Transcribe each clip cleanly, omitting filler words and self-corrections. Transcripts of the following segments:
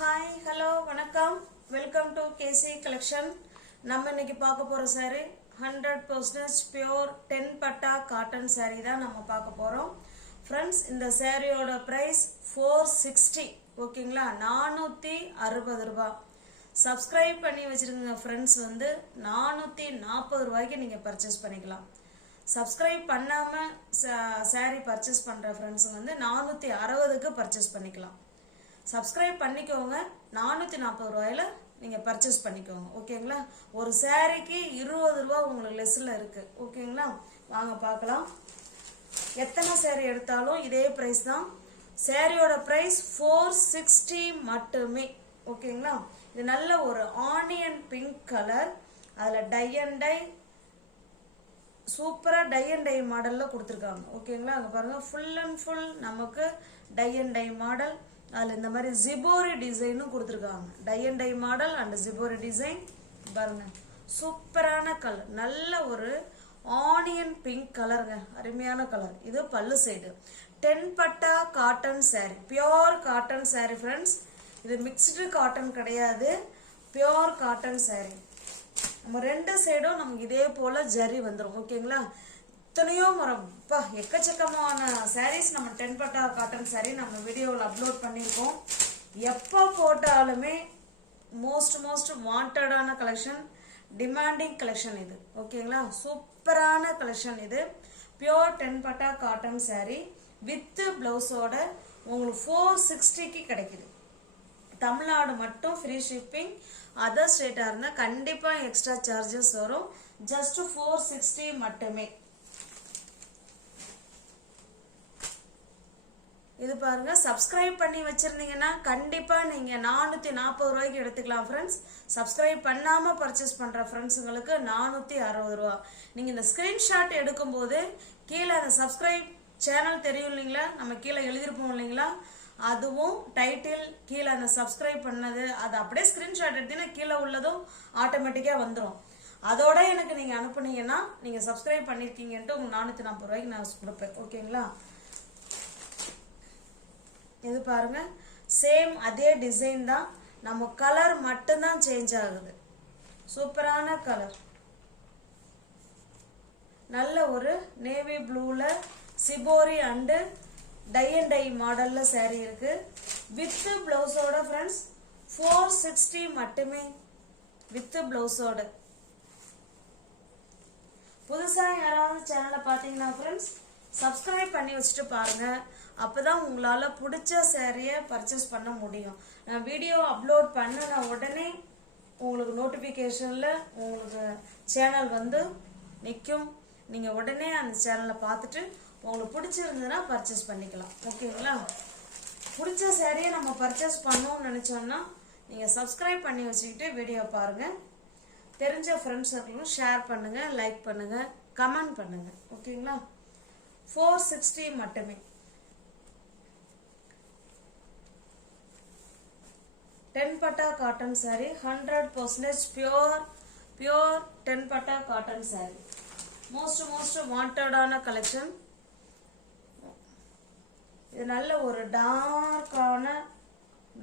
Hi, hello, வணக்கம். Welcome to KC collection. நம்ம இன்னைக்கு பார்க்க போற saree 100% pure 10 பட்டா cotton saree தான் நம்ம பார்க்க போறோம். Friends, இந்த சாரியோட price 460. ஓகேங்களா? 460 ரூபாய். Subscribe பண்ணி வச்சிருங்க friends வந்து 440 ரூபாய்க்கு நீங்க purchase பண்ணிக்கலாம். Subscribe பண்ணாம saree purchase பண்ற friends வந்து 460க்கு purchase பண்ணிக்கலாம். Subscribe பண்ணிக்கோங்க 440 ரூபாயில நீங்க பர்ச்சேஸ் பண்ணிக்கோங்க ஓகேங்களா ஒரு சாரிக்கு 20 ரூபாய் உங்களுக்கு லெஸ்ல இருக்கு ஓகேங்களா வாங்க பார்க்கலாம் எத்தனை சாரி எடுத்தாலும் இதே பிரைஸ் தான் சாரியோட பிரைஸ் 460 மட்டுமே ஓகேங்களா இது நல்ல ஒரு ஆனியன் பிங்க் கலர் அதுல டை அண்ட் டை சூப்பரா டை அண்ட் டை மாடல்ல கொடுத்திருக்காங்க ஓகேங்களா அங்க பாருங்க ஃபுல் அண்ட் ஃபுல் நமக்கு டை அண்ட் டை மாடல் அதுல இந்த மாதிரி ஜிபோரி டிசைனும் கொடுத்திருக்காங்க tie and tie model and shibori design பாருங்க சூப்பரான கலர் நல்ல ஒரு ஆனியன் பிங்க் கலருங்க அருமையான கலர் இது பல்லு சைடு 10 பட்டா cotton saree pure cotton saree friends இது மிக்ஸ்டு காட்டன் கிடையாது பியூர் காட்டன் saree நம்ம ரெண்டு சைடும் நமக்கு இதே போல ஜரி வந்துரும் ஓகேங்களா இத்தனையோ மரப்பா எக்கச்சக்கமான சாரீஸ் நம்ம 10 பட்டா காட்டன் saree நம்ம வீடியோவில் அப்லோட் பண்ணியிருக்கோம் எப்போ போட்டாலுமே மோஸ்ட் வாண்டடான கலெக்ஷன் டிமாண்டிங் கலெக்ஷன் இது ஓகேங்களா சூப்பரான கலெக்ஷன் இது பியூர் 10 பட்டா காட்டன் saree வித் பிளவுஸோட உங்களுக்கு 460க்கு கிடைக்குது தமிழ்நாடு மட்டும் ஃப்ரீ ஷிப்பிங் அதர் ஸ்டேட்டா இருந்தா கண்டிப்பா எக்ஸ்ட்ரா சார்ஜஸ் வரும் ஜஸ்ட் 460 மட்டுமே இது பாருங்க சப்ஸ்கிரைப் பண்ணி வச்சிருந்தீங்கன்னா கண்டிப்பா நீங்க 440 ரூபாய்க்கு எடுத்துக்கலாம் फ्रेंड्स சப்ஸ்கிரைப் பண்ணாம பர்ச்சேஸ் பண்ற फ्रेंड्सங்களுக்கு 460 ரூபாய் நீங்க இந்த ஸ்கிரீன்ஷாட் எடுக்கும்போது கீழ அந்த சப்ஸ்கிரைப் சேனல் தெரியும் இல்லீங்களா நம்ம கீழ எழுதிருப்போம் இல்லீங்களா அதுவும் டைட்டில் கீழ அந்த சப்ஸ்கிரைப் பண்ணது அது அப்படியே ஸ்கிரீன்ஷாட் எடுத்தீங்கன்னா கீழ உள்ளதும் ஆட்டோமேட்டிக்கா வந்துரும் அதோட எனக்கு நீங்க அனுப்புனீங்கன்னா நீங்க சப்ஸ்கிரைப் பண்ணிருக்கீங்கன்னு உங்களுக்கு 440 ரூபாய்க்கு நான் கொடுப்பேன் ஓகேங்களா இது பாருங்க சேம் அதே டிசைன் தான் நம்ம கலர் மட்டும் தான் சேஞ்ச் ஆகுது சூப்பரான கலர் நல்ல ஒரு நேவி ப்ளூல shibori and tie and tie மாடல்ல saree இருக்கு வித் பிளவுஸோட फ्रेंड्स 460 மட்டுமே வித் பிளவுஸோட புதுசா யாராவது சேனலை பாத்தீங்கன்னா फ्रेंड्स சப்ஸ்கிரைப் பண்ணி வச்சுட்டு பாருங்க அப்பதான் உங்களால பிடிச்ச சாரியை பர்ச்சேஸ் பண்ண முடியும் நான் வீடியோ அப்லோட் பண்ண உடனே உங்களுக்கு நோட்டிபிகேஷன்ல உங்களுக்கு சேனல் வந்து நிற்கும் நீங்க உடனே அந்த சேனலை பார்த்துட்டு உங்களுக்கு பிடிச்சிருந்ததுன்னா பர்ச்சேஸ் பண்ணிக்கலாம் ஓகேங்களா பிடிச்ச சாரியை நம்ம பர்ச்சேஸ் பண்ணணும்னு நினைச்சோம்னா நீங்க சப்ஸ்கிரைப் பண்ணி வச்சுக்கிட்டு வீடியோ பாருங்க தெரிஞ்ச ஃப்ரெண்ட்ஸ் சர்க்கிளும் ஷேர் பண்ணுங்க லைக் பண்ணுங்க கமெண்ட் பண்ணுங்க ஓகேங்களா 460 மட்டுமே 10 பட்டா காட்டன் saree 100% pure 10 பட்டா காட்டன் saree மோஸ்ட் வாண்டடான கலெக்ஷன் இது நல்ல ஒரு டார்க்கான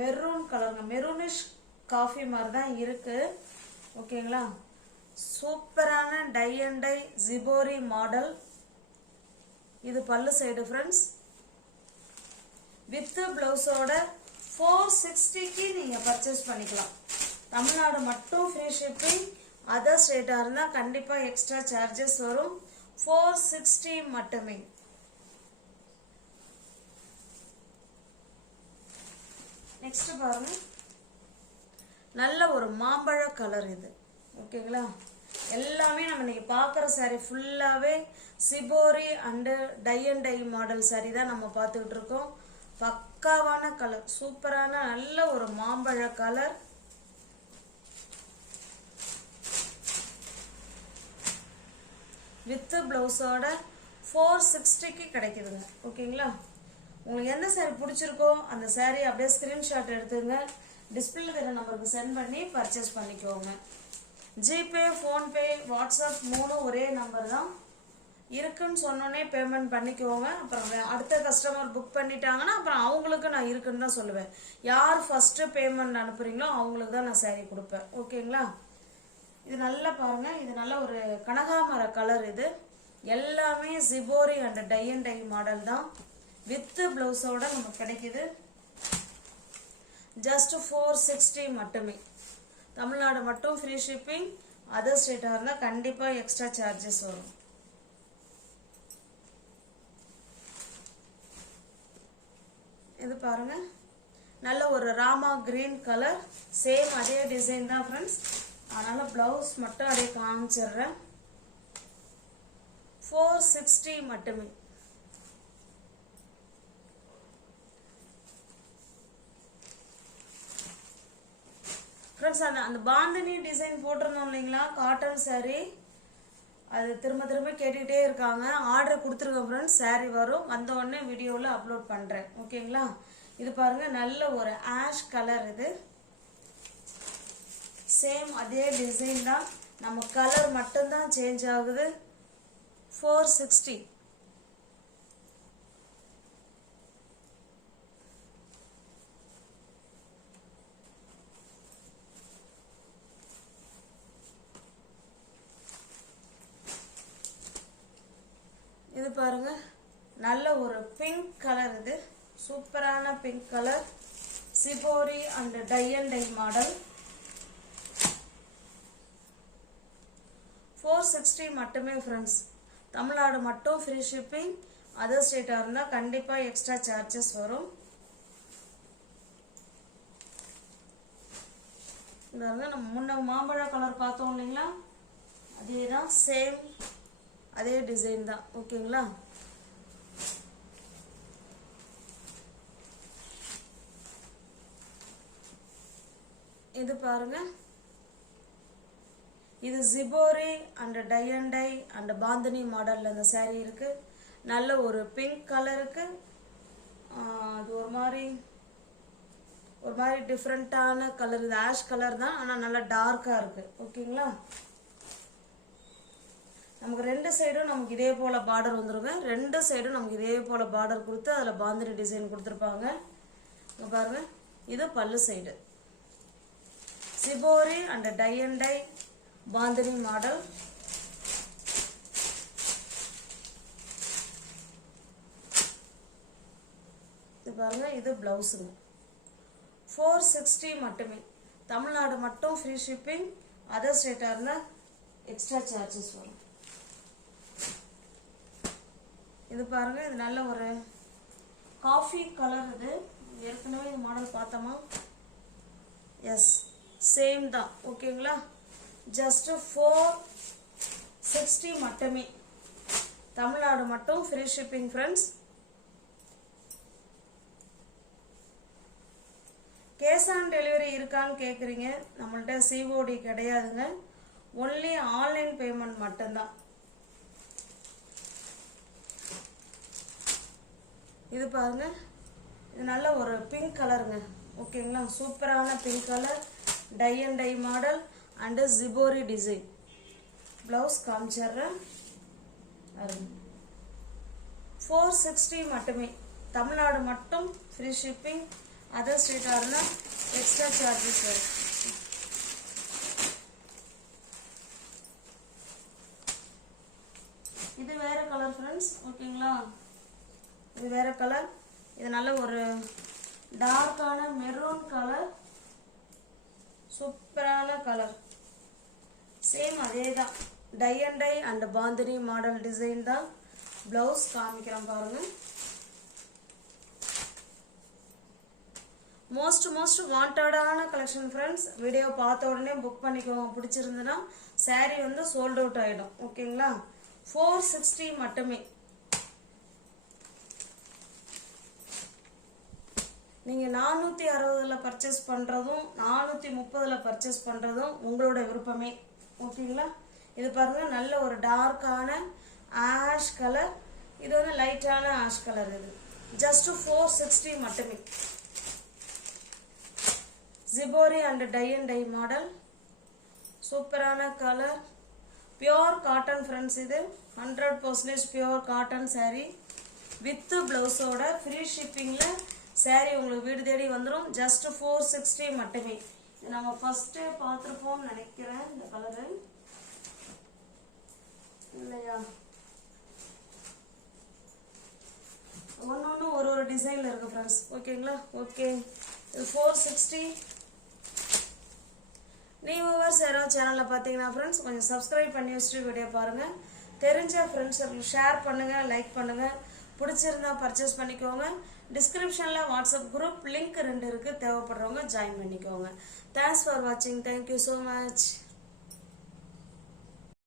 மெரூன் கலருங்க மெரூனிஷ் காஃபி மாதிரி தான் இருக்கு ஓகேங்களா சூப்பரான டை அண்ட் டை ஜிபோரி மாடல் இது பல்லு சைடு फ्रेंड्स வித் பிளவுஸோட 460க்கு நீங்க பர்ச்சேஸ் பண்ணிக்கலாம் தமிழ்நாடு மட்டும் ஃப்ரீ ஷிப்பிங் அதர் ஸ்டேட்டா இருந்தா கண்டிப்பா எக்ஸ்ட்ரா சார்ஜஸ் வரும் 460 மட்டுமே நெக்ஸ்ட் பாருங்க நல்ல ஒரு மாம்பழ கலர் இது ஓகேங்களா எல்லாமே நம்ம இன்னைக்கு பார்க்குற saree ஃபுல்லாவே shibori and tie and tie model saree தான் நம்ம பார்த்துக்கிட்டு இருக்கோம் பக்காவான கலர் சூப்பரான நல்ல ஒரு மாம்பழ கலர் வித் பிளவுஸோட 460க்கு கிடைக்குதுங்க ஓகேங்களா உங்களுக்கு எந்த saree பிடிச்சிருக்கோ அந்த saree அப்படியே ஸ்கிரீன்ஷாட் எடுத்துங்க டிஸ்பிளேல தெரிய நம்பருக்கு சென்ட் பண்ணி பர்ச்சேஸ் பண்ணிக்கோங்க ஜிபே ஃபோன்பே வாட்ஸ்அப் மூணும் ஒரே நம்பர் தான் இருக்குன்னு சொன்னோன்னே பேமெண்ட் பண்ணிக்கோங்க. அப்புறம் அடுத்த கஸ்டமர் புக் பண்ணிட்டாங்கன்னா அப்புறம் அவங்களுக்கு நான் இருக்குன்னு தான் சொல்லுவேன். யார் ஃபர்ஸ்ட் பேமெண்ட் அனுப்புறீங்களோ அவங்களுக்கு தான் நான் saree கொடுப்பேன். ஓகேங்களா? இது நல்லா பாருங்க, இது நல்ல ஒரு கனகாமர கலர். இது எல்லாமே shibori and tie and tie model தான். வித் பிளவுஸோட நமக்கு கிடைக்குது. ஜஸ்ட் 460 மட்டுமே. தமிழ்நாடு மட்டும் ஃப்ரீ ஷிப்பிங். அதர் ஸ்டேட்டாக இருந்தால் கண்டிப்பாக எக்ஸ்ட்ரா சார்ஜஸ் வரும். இது பாருங்க, நல்ல ஒரு ராமா கிரீன் கலர். சேம் அதே டிசைன் தான் ஃப்ரெண்ட்ஸ். அதனால பிளவுஸ் மட்டும் அப்படியே காமிச்சிடுறேன். 460 மட்டுமே. ஃப்ரெண்ட்ஸ், அந்த பாந்தினி டிசைன் போட்டிருந்தோம் இல்லைங்களா, காட்டன் saree, அது திரும்ப திரும்ப கேட்டுக்கிட்டே இருக்காங்க. ஆர்டர் கொடுத்துருக்கேன் ஃப்ரெண்ட்ஸ். saree வரும், வந்த உடனே வீடியோவில் அப்லோட் பண்ணுறேன். ஓகேங்களா? இது பாருங்க, நல்ல ஒரு ஆஷ் கலர். இது சேம் அதே டிசைன் தான், நம்ம கலர் மட்டும்தான் சேஞ்ச் ஆகுது. 460. இது பாருங்க, நல்ல ஒரு பிங்க் கலர். இது சூப்பரான pink colour. Shibori and tie and tie model. 460 மட்டுமே ஃப்ரெண்ட்ஸ். தமிழ்நாடு மட்டும் ஃப்ரீ ஷிப்பிங். அதர் ஸ்டேட்டாக இருந்தால் கண்டிப்பாக எக்ஸ்ட்ரா சார்ஜஸ் வரும். நம்ம முன்ன மாம்பழ கலர் பார்த்தோம் இல்லைங்களா, அதே தான், சேம் அதே டிசைன் தான். ஓகேங்களா? இது பாருங்க, இது shibori and tie and tie and bandhani மாடல்ல இந்த saree இருக்கு. நல்ல ஒரு பிங்க் கலருக்கு. அது ஒரு மாதிரி டிஃப்ரெண்டான கலர். இது ஆஷ் கலர் தான், ஆனால் நல்லா டார்க்காக இருக்கு. ஓகேங்களா? நமக்கு ரெண்டு சைடும் நமக்கு இதே போல பார்டர் வந்துருங்க. ரெண்டு சைடும் நமக்கு இதே போல பார்டர் கொடுத்து அதில் பாந்தினி டிசைன் கொடுத்துருப்பாங்க. இங்கே பாருங்க, இது pallu side. Shibori and tie and dye bandhani model. இது பாருங்க, இது பிளவுஸுங்க. 460 மட்டுமே. தமிழ்நாடு மட்டும் ஃப்ரீ ஷிப்பிங். அதர் ஸ்டேட்டாக இருந்தால் எக்ஸ்ட்ரா சார்ஜஸ் வரும். இது பாருங்க, இது நல்ல ஒரு காஃபி கலர். இது ஏற்கனவே இந்த மாடல் பார்த்தோமா? எஸ், சேம் தான். ஓகேங்களா? ஜஸ்ட் 460 மட்டுமே. தமிழ்நாடு மட்டும் free shipping friends. Cash on delivery இருக்கான்னு கேட்குறீங்க. நம்மள்ட்ட COD கிடையாதுங்க. ஒன்லி ஆன்லைன் பேமெண்ட் மட்டும்தான். இது பாருங்க, இது நல்ல ஒரு பிங்க் கலருங்க. ஓகேங்களா? சூப்பரான pink colour. Tie and tie model and shibori design. Blouse காமிச்சிடுறேன். 460 மட்டுமே. தமிழ்நாடு மட்டும் ஃப்ரீ ஷிப்பிங். அதர் ஸ்டேட்டாக இருந்தால் எக்ஸ்ட்ரா சார்ஜஸ் வரும். இது வேற கலர் ஃப்ரெண்ட்ஸ். ஓகேங்களா? இது வேற கலர். இது நல்ல ஒரு டார்க்கான மெரூன் கலர். சூப்பரான கலர். சேம் அதே தான், tie and tie and bandhani model design தான். பிளவுஸ் காமிக்கிறேன் பாருங்க. மோஸ்ட் வாண்டடான கலெக்ஷன் ஃப்ரெண்ட்ஸ். வீடியோ பார்த்த உடனே புக் பண்ணிக்கோங்க. பிடிச்சிருந்ததுன்னா saree வந்து சோல்ட் அவுட் ஆகிடும். ஓகேங்களா? 460 மட்டுமே. நீங்கள் 460 பர்ச்சேஸ் பண்ணுறதும் 430 பர்ச்சேஸ் பண்ணுறதும் உங்களோட விருப்பமே. ஓகேங்களா? இது பாருங்க, நல்ல ஒரு டார்க்கான ஆஷ் கலர். இது வந்து லைட்டான ஆஷ் கலர். இது ஜஸ்ட் 460 மட்டுமே. Shibori and tie and tie model. சூப்பரான கலர். Pure cotton friends. இது 100% பியோர் காட்டன் saree வித் பிளவுஸோட ஃப்ரீ ஷிப்பிங்கில் saree உங்களுக்கு வீடு தேடி வந்துடும். ஜஸ்ட் 460 மட்டுமே. இது நம்ம ஃபர்ஸ்ட் பார்த்துருப்போம்னு நினைக்கிறேன். இந்த கலரு இல்லையா, ஒன்று ஒரு டிசைனில் இருக்குது ஃப்ரெண்ட்ஸ். ஓகேங்களா? ஓகே, இது 460. நீவர்ஸ் யாராவது சேனலில் பார்த்தீங்கன்னா ஃப்ரெண்ட்ஸ் கொஞ்சம் சப்ஸ்கிரைப் பண்ணி வச்சுட்டு வீடியோ பாருங்கள். தெரிஞ்ச ஃப்ரெண்ட்ஸ் ஷேர் பண்ணுங்கள், லைக் பண்ணுங்கள். பிடிச்சிருந்தா பர்ச்சேஸ் பண்ணிக்கோங்க. டிஸ்கிரிப்ஷனில் வாட்ஸ்அப் குரூப் லிங்க் 2 இருக்குது. தேவைப்படுறவங்க ஜாயின் பண்ணிக்கோங்க. தேங்க்ஸ் ஃபார் வாட்சிங். Thank you so much.